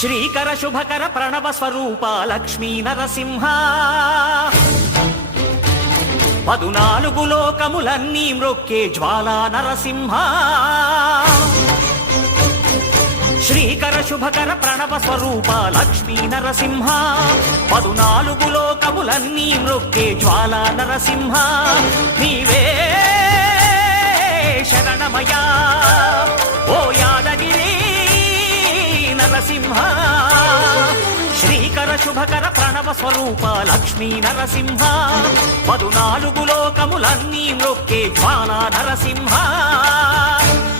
శ్రీకర శుభకర ప్రణవ స్వరూప లక్ష్మీ నరసింహ 14 లోకములన్నీ మ్రొక్కే జ్వాలా నరసింహ శ్రీకర శుభకర ప్రణవ స్వరూప లక్ష్మీ నరసింహ 14 లోకములన్నీ మ్రొక్కే జ్వాలా నరసింహ నీవే శరణమయా ఓ యాదగిరి నరసింహ శ్రీకర శుభకర ప్రణవ స్వరూప లక్ష్మీ నరసింహ 14 లోకములన్నీ మ్రొక్కే జ్వాలా నరసింహ